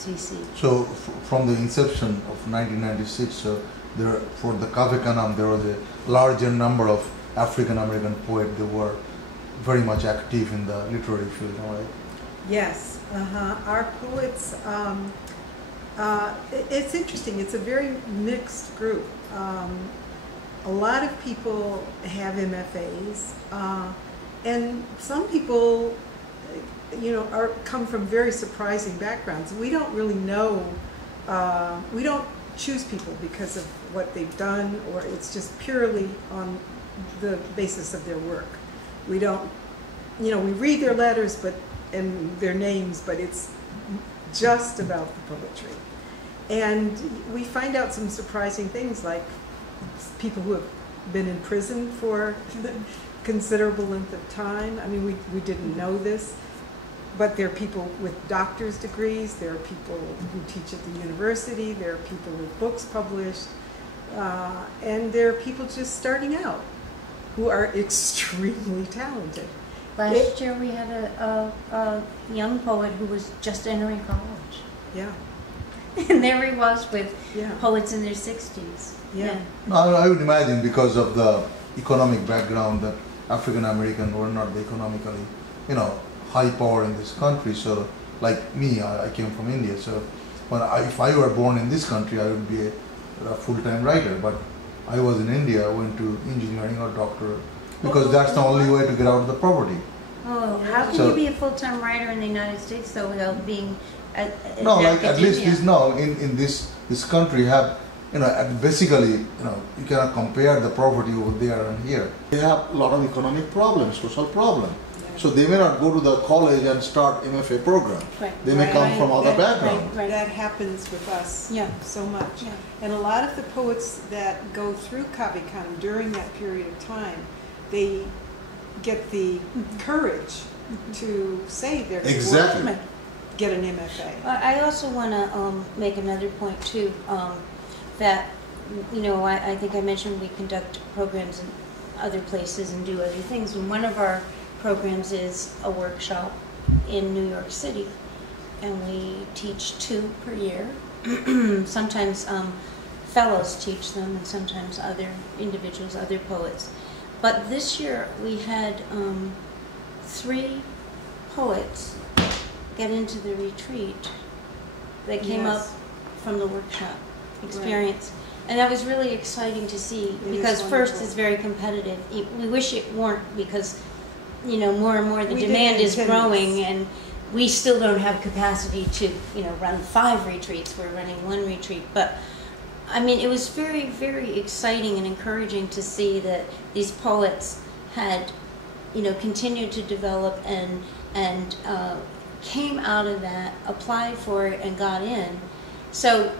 CC. So from the inception of 1996, so for the Canem, there was a larger number of African American poets that were very much active in the literary field, right? Yes, our poets, it's interesting, it's a very mixed group. A lot of people have MFAs, and some people, come from very surprising backgrounds. We don't really know, we don't choose people because of what they've done, or it's just purely on the basis of their work. We don't, we read their letters and their names, but it's just about the poetry. And we find out some surprising things, like people who have been in prison for considerable length of time. I mean, we didn't know this, but there are people with doctor's degrees, there are people who teach at the university, there are people with books published, and there are people just starting out who are extremely talented. Last year we had a young poet who was just entering college. Yeah. And there he was with Yeah. poets in their 60s. Yeah. I would imagine because of the economic background that African American were not the economically, high power in this country. So, like me, I came from India. So, if I were born in this country, I would be a full-time writer. But I was in India, I went to engineering or doctorate because that's the only way to get out of the poverty. Oh, how can you be a full-time writer in the United States though without being no, like at least in this country have basically you cannot compare the poverty over there and here. They have a lot of economic problems, social problems. Yeah. So they may not go to the college and start MFA program. Right. They may come from other backgrounds. Right. That happens with us so much. Yeah. And a lot of the poets that go through Canem during that period of time, they get the courage to say they're exactly. going to get an MFA. I also want to make another point too, that I think I mentioned we conduct programs in other places and do other things, and one of our programs is a workshop in New York City, and we teach 2 per year. Sometimes fellows teach them, and sometimes other individuals, other poets. But this year we had 3 poets get into the retreat that came up from the workshop experience. Right. And that was really exciting to see, because first it's very competitive. We wish it weren't, because more and more the demand is growing, and we still don't have capacity to run 5 retreats. We're running 1 retreat. But I mean, it was very, very exciting and encouraging to see that these poets had continued to develop and came out of that, applied for it, and got in. So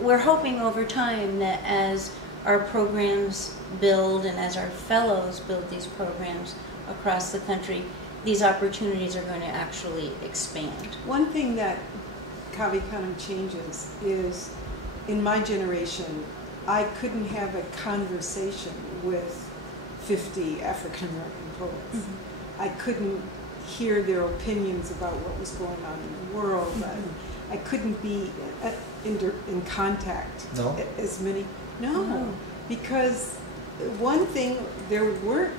we're hoping over time that as our programs build and as our fellows build these programs across the country, these opportunities are going to actually expand. One thing that Canem changes is, in my generation, I couldn't have a conversation with 50 African American poets. Mm-hmm. I couldn't hear their opinions about what was going on in the world. Mm-hmm. I couldn't be in contact as many. No, because one thing, there weren't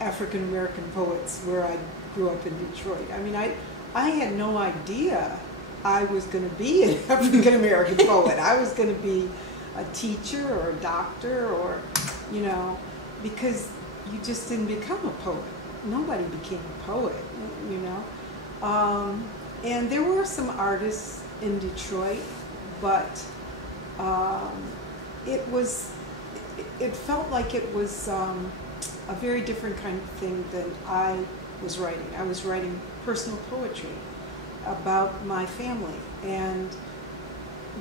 African American poets where I grew up in Detroit. I mean, I had no idea I was going to be an African American poet. I was going to be a teacher or a doctor, or because you just didn't become a poet. Nobody became a poet, and there were some artists in Detroit, but it felt like it was a very different kind of thing than I was writing. I was writing personal poetry about my family, and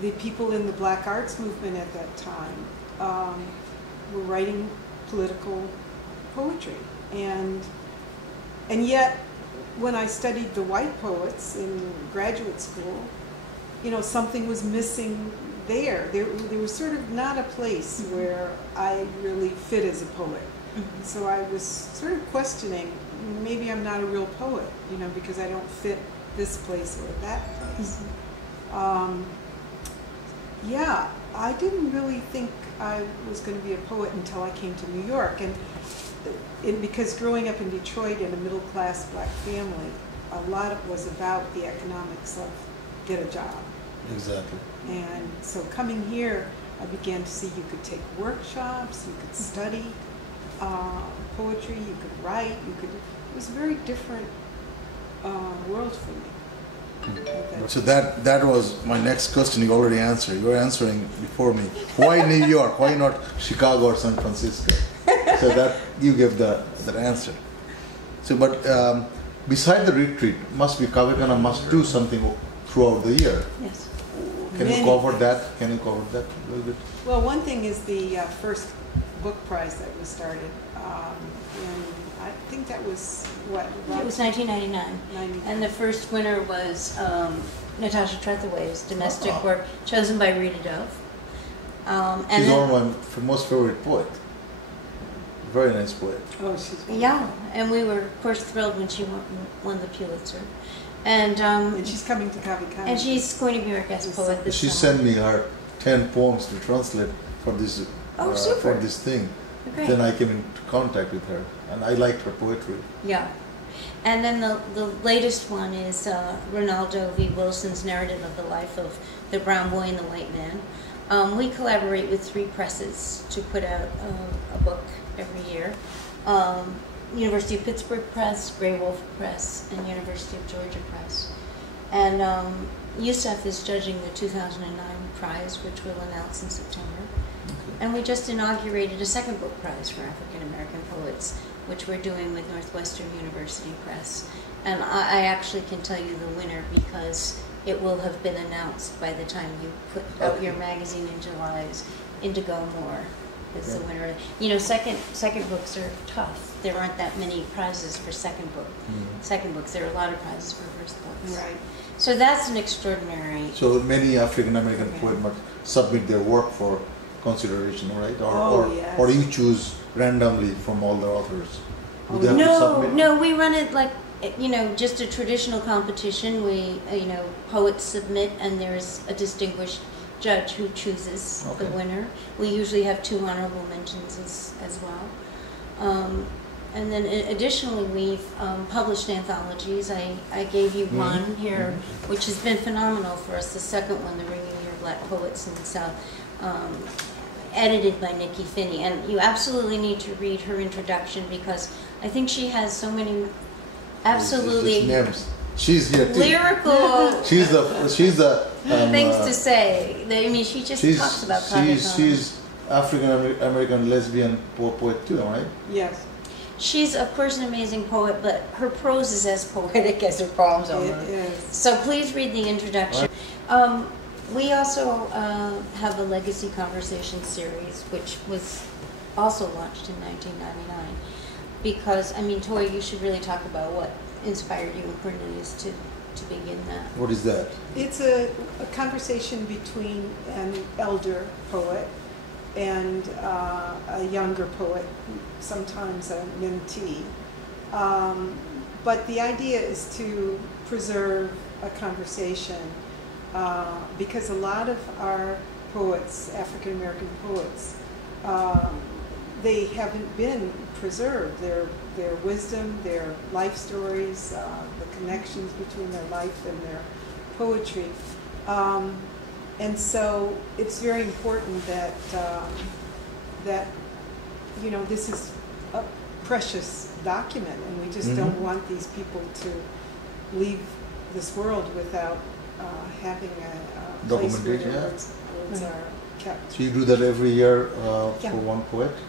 the people in the Black Arts movement at that time were writing political poetry, and yet when I studied the white poets in graduate school, something was missing there. There was sort of not a place where I really fit as a poet. Mm-hmm. So I was sort of questioning, maybe I'm not a real poet, because I don't fit this place or that place. Yeah, I didn't really think I was going to be a poet until I came to New York, and because growing up in Detroit in a middle-class black family, a lot of it was about the economics of get a job. Exactly. And so coming here, I began to see you could take workshops, you could study poetry, you could write, it was a very different world for me. So that was my next question. You already answered. You were answering before me. Why New York? Why not Chicago or San Francisco? So that you gave that answer. So, but beside the retreat, Kavikana must do something throughout the year. Yes. Can you cover that? Can you cover that a little bit? Well, one thing is the first book prize that was started, and I think that was what? It was 1999, and the first winner was Natasha Trethewey's domestic work, chosen by Rita Dove. She's one of my most favorite poet. Very nice poet. Oh, she's wonderful. Yeah, and we were, of course, thrilled when she won the Pulitzer. And she's coming to Kavikana. And she's going to be our guest poet this She summer. sent me her 10 poems to translate for this for this thing. Great. Then I came into contact with her, and I liked her poetry. Yeah. And then the latest one is Ronaldo V. Wilson's narrative of the life of the brown boy and the white man. We collaborate with 3 presses to put out a book every year. University of Pittsburgh Press, Grey Wolf Press, and University of Georgia Press. And USEF is judging the 2009 prize, which we'll announce in September. Okay. And we just inaugurated a second book prize for African American poets, which we're doing with Northwestern University Press. And I actually can tell you the winner because it will have been announced by the time you put out your magazine in July. Indigo Moore is the winner. You know, second books are tough. There aren't that many prizes for second books. There are a lot of prizes for first books. Right. So that's an extraordinary. So many African American poets must submit their work for consideration, right? Or you choose randomly from all the authors. Do they have to submit? No, we run it like, you know, just a traditional competition. We, poets submit, and there's a distinguished judge who chooses the winner. We usually have 2 honorable mentions as well. And then additionally, we've published anthologies. I gave you one here, which has been phenomenal for us. The second one, The Ringing Year Black Poets in the South, edited by Nikki Finney. And you absolutely need to read her introduction because I think she has so many absolutely she's here too. Lyrical she's the things to say. I mean, she just talks about she's African American lesbian poet too, right? Yes. She's, of course, an amazing poet, but her prose is as poetic as her poems are. It is. So please read the introduction. We also have a Legacy Conversation series, which was also launched in 1999. Because, I mean, Toy, you should really talk about what inspired you and Cornelius to begin that. What is that? It's a conversation between an elder poet and a younger poet, sometimes a mentee. But the idea is to preserve a conversation because a lot of our poets, African American poets, they haven't been preserved. Their wisdom, their life stories, the connections between their life and their poetry. And so it's very important that this is a precious document, and we just don't want these people to leave this world without having a place where their words are kept. So you do that every year for one poet?